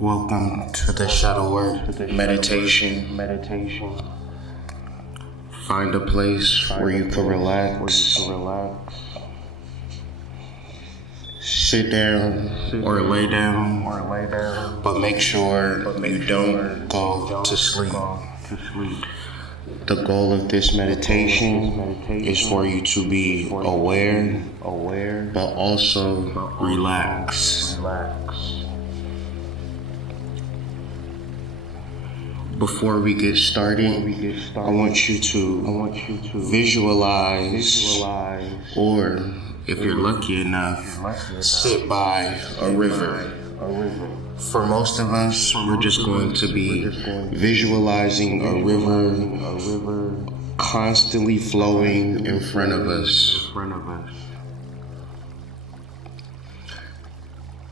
Welcome to the shadow work meditation. Find a place where you can relax. Sit down or lay down, but make sure you don't go to sleep. The goal of this meditation is for you to be aware, but also relax. Before we get started, I want you to visualize, or if you're lucky enough, sit by a river. For most of us, we're just going to be visualizing a river constantly flowing in front of us.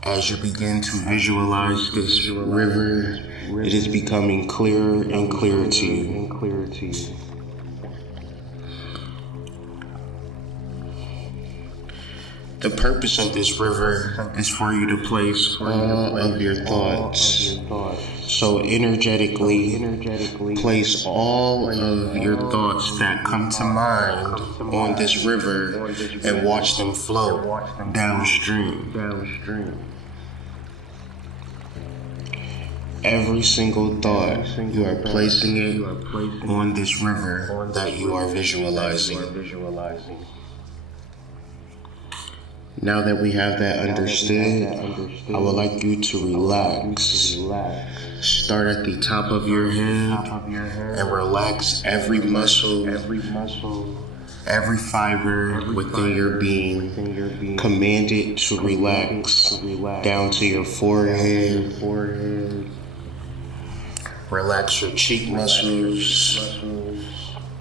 As you begin to visualize this river, it is becoming clearer and clearer to you. The purpose of this river is for you to place all of your thoughts. So energetically, place all of your thoughts that come to mind on this river and watch them flow downstream. Every single thought, you are placing it on this river that you are visualizing. Now that we have that understood, I would like you to relax. Start at the top of your head and relax every muscle, every fiber within your being. Command it to relax down to your forehead. Relax your cheek muscles.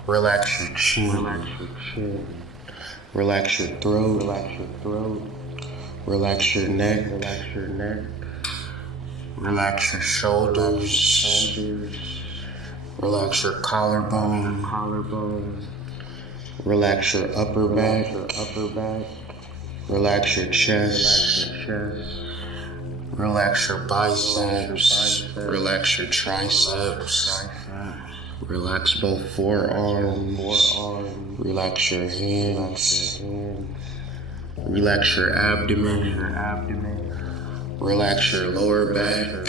Relax your chin. Relax your throat. Relax your neck. Relax your shoulders. Relax your collarbone. Relax your upper back. Relax your chest. Relax your biceps. Relax your triceps. Relax both forearms. Relax your hands. Relax your abdomen. Relax your lower back.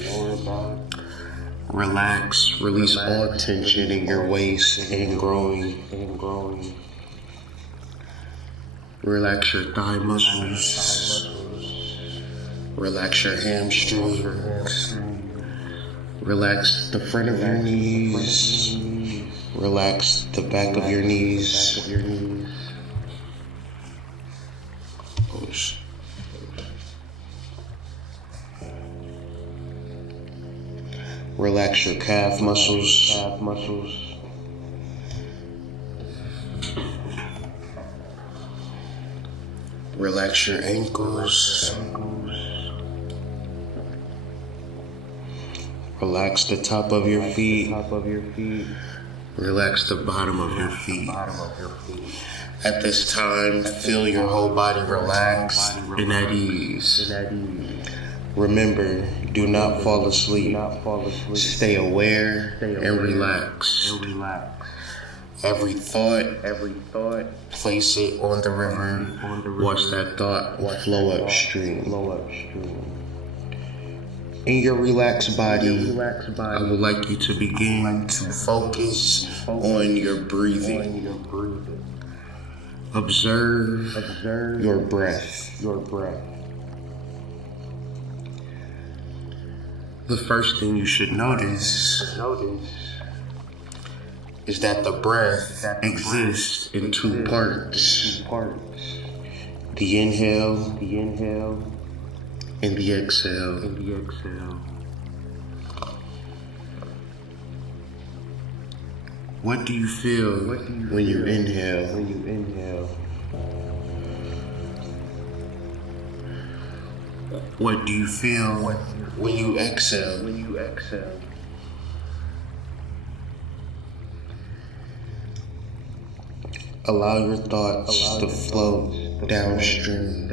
Relax, release all tension in your waist and growing. Relax your thigh muscles. Relax your hamstrings. Relax the front of your knees. Relax the back of your knees. Relax your calf muscles. Relax your ankles. Relax the top of your feet. Relax the bottom of your feet. At this time, feel your whole body relaxed and at ease. Remember, do not fall asleep. Stay aware and relaxed. Every thought, place it on the river. Watch that thought flow upstream. In your relaxed body, I would like you to begin to focus on your breathing. Observe your breath. The first thing you should notice is that the breath exists in two parts. The inhale and the exhale. What do you feel when you inhale? What do you feel when you exhale? Allow your thoughts to flow downstream.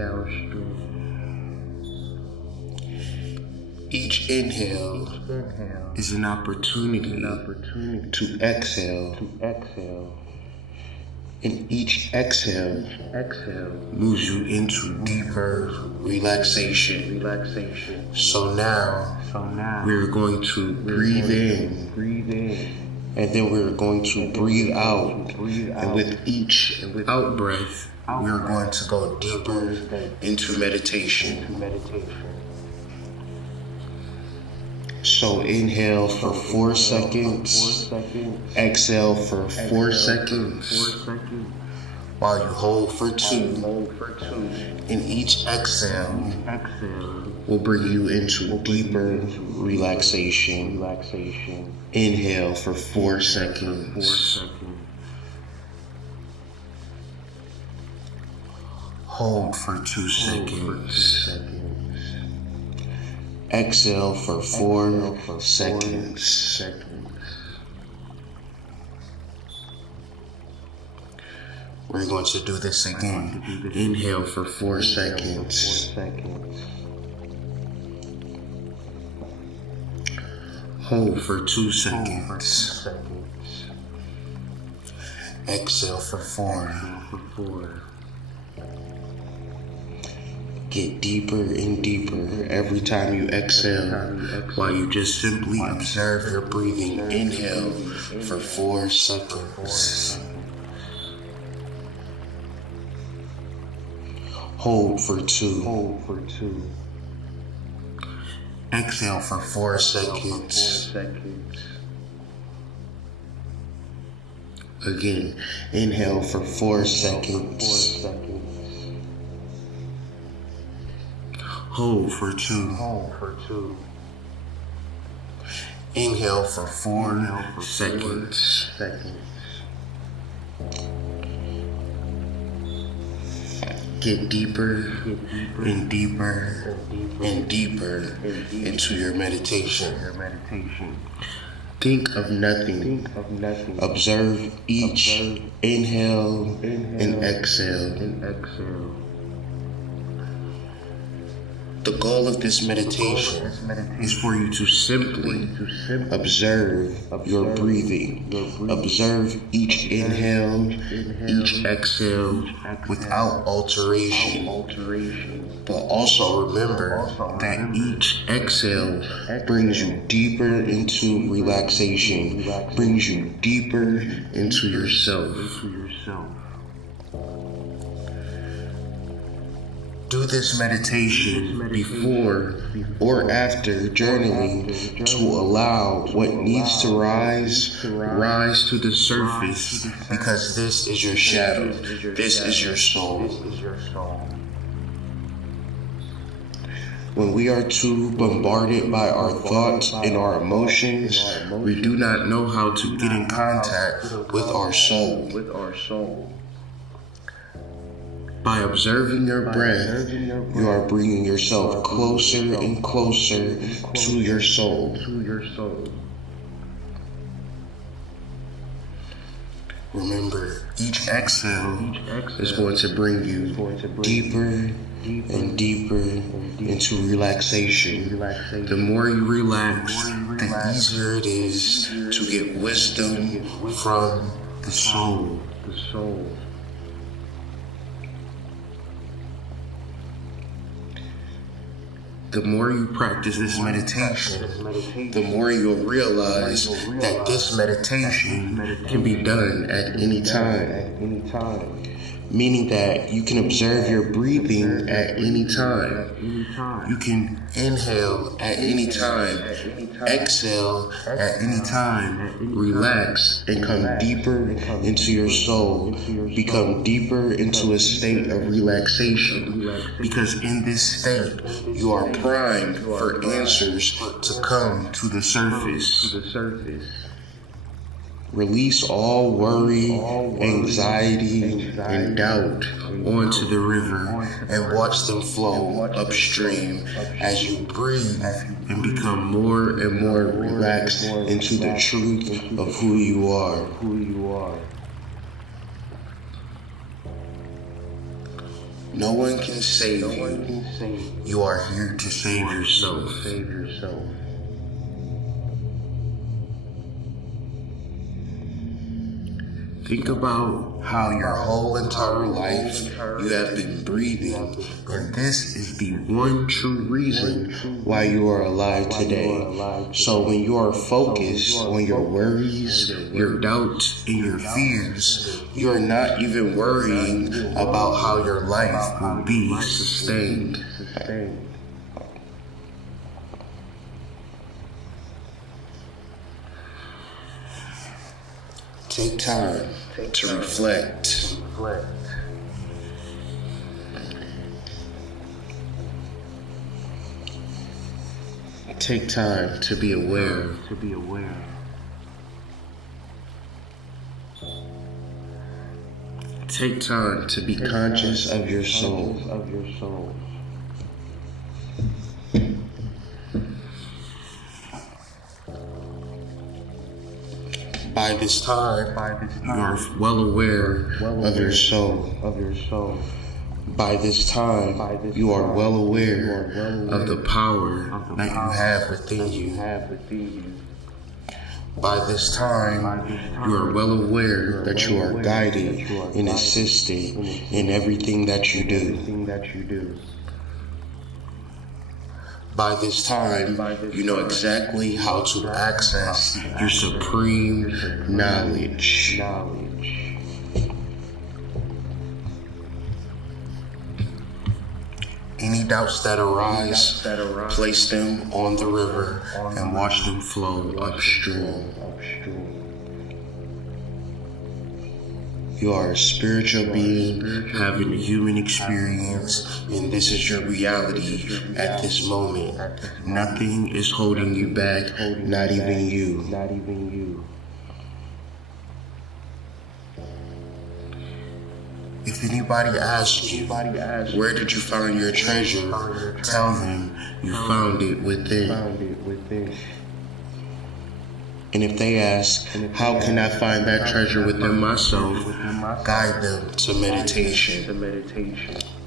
Each inhale is an opportunity to exhale. And each exhale moves you into deeper relaxation. So now we're going to breathe in, and then we're going to breathe out. And with each out breath, we're going to go deeper into meditation. So inhale for 4 seconds, exhale for 4 seconds, while you hold for 2. And each exhale will bring you into deeper relaxation. Inhale for 4 seconds. Hold for 2 seconds. Exhale for 4 seconds. We're going to do this again. Inhale for 4 seconds. Hold for 2 seconds. Exhale for 4. Get deeper and deeper every time you exhale, while you just simply observe your breathing. Inhale for 4 seconds. Hold for 2. Exhale for 4 seconds. Again, inhale for 4 seconds. Hold for 2. Inhale for 4 seconds. Get deeper and deeper and deeper into your meditation. Think of nothing. Observe each inhale and exhale. The goal of this meditation is for you to simply observe your breathing. Observe each inhale, each exhale without alteration. But also remember that each exhale brings you deeper into relaxation, brings you deeper into yourself. Do this meditation before or after journaling to allow what needs to rise to the surface, because this is your shadow. This is your soul. When we are too bombarded by our thoughts and our emotions, we do not know how to get in contact with our soul. By observing your breath, you are bringing yourself closer and closer to your soul. Remember, each exhale is going to bring you deeper and deeper into relaxation. The more you relax, the easier it is to get wisdom from the soul. The more you practice this meditation, the more you'll realize that this meditation can be done at any time. Meaning that you can observe your breathing at any time. You can inhale at any time, exhale at any time, relax and come deeper into your soul, become deeper into a state of relaxation, because in this state you are primed for answers to come to the surface. Release all worry, anxiety, and doubt onto the river and watch them flow upstream as you breathe and become more and more relaxed into the truth of who you are. No one can save you. You are here to save yourself. Think about how your whole entire life you have been breathing, and this is the one true reason why you are alive today. So when you are focused on your worries, your doubts, and your fears, you are not even worrying about how your life will be sustained. Take time to reflect. Take time to be aware. Take time to be conscious of your soul. By this time, you are well aware of your soul. By this time, you are well aware of the power that you have within you. By this time, you are well aware that you are guided and assisted in everything that you do. By this time, you know exactly how to access your supreme knowledge. Any doubts that arise, place them on the river and watch them flow upstream. You are a spiritual being having a human experience, and this is your reality at this moment. Nothing is holding you back, not even you. If anybody asks you, where did you find your treasure? Tell them you found it within. And if they ask, how can I find that treasure within myself? Guide them to meditation.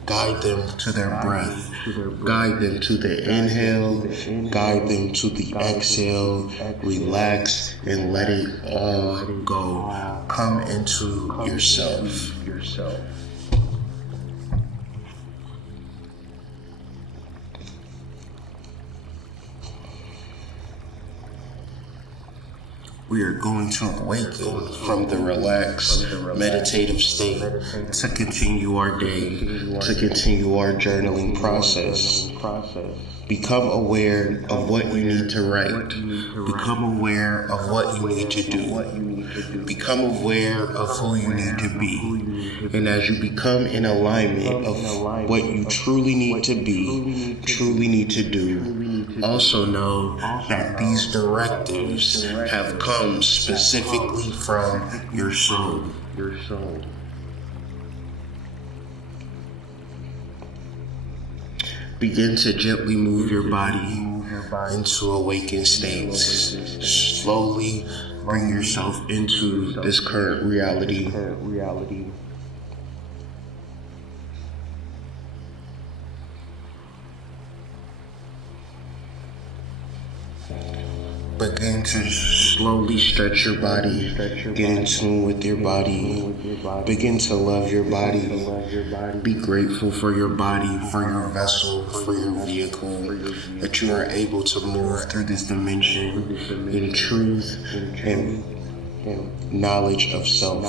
Guide them to their breath. Guide them to the inhale. Guide them to the exhale. Relax and let it all go. Come into yourself. We are going to awaken from the relaxed, meditative state to continue our day, to continue our journaling process. Become aware of what you need to write. Become aware of what you need to do. Become aware of who you need to be. And as you become in alignment of what you truly need to be, truly need to do, also know that these directives have come specifically from your soul. Begin to gently move your body into awakened states. Slowly bring yourself into this current reality. Begin to slowly stretch your body. Get in tune with your body. Begin to love your body. Be grateful for your body, for your vessel, for your vehicle, that you are able to move through this dimension in truth and knowledge of self.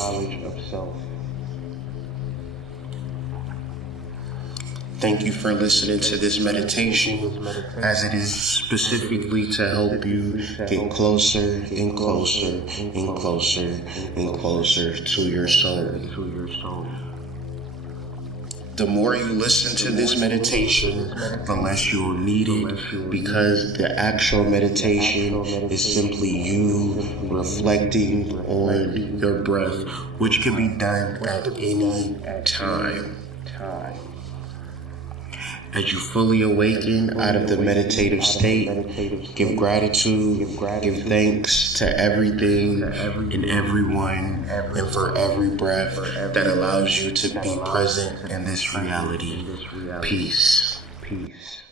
Thank you for listening to this meditation, as it is specifically to help you get closer and closer and closer and closer to your soul. The more you listen to this meditation, the less you will need it, because the actual meditation is simply you reflecting on your breath, which can be done at any time. As you fully awaken out of the meditative state, give gratitude, give thanks to everything and everyone and for every breath that allows you to be present in this reality. Peace. Peace.